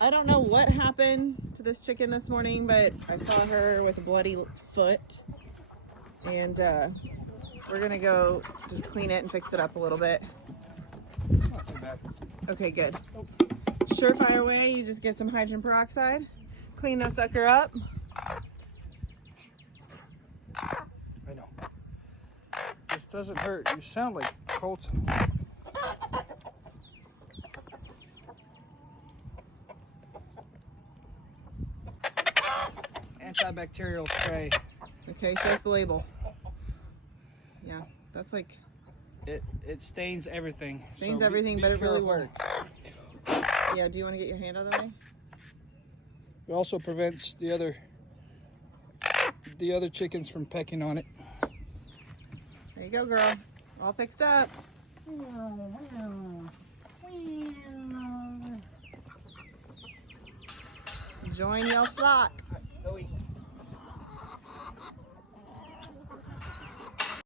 I don't know what happened to this chicken this morning, but I saw her with a bloody foot. And we're going to go just clean it and fix it up a little bit. Not too bad. Okay, good. Surefire way, you just get some hydrogen peroxide, clean that sucker up. I know. This doesn't hurt. You sound like Colton. Antibacterial spray. Okay, show us the label. Yeah, that's like... It stains everything. Stains so everything, be but it really careful. works. Yeah, do you want to get your hand out of the way? It also prevents the other chickens from pecking on it. There you go, girl. All fixed up. Join your flock.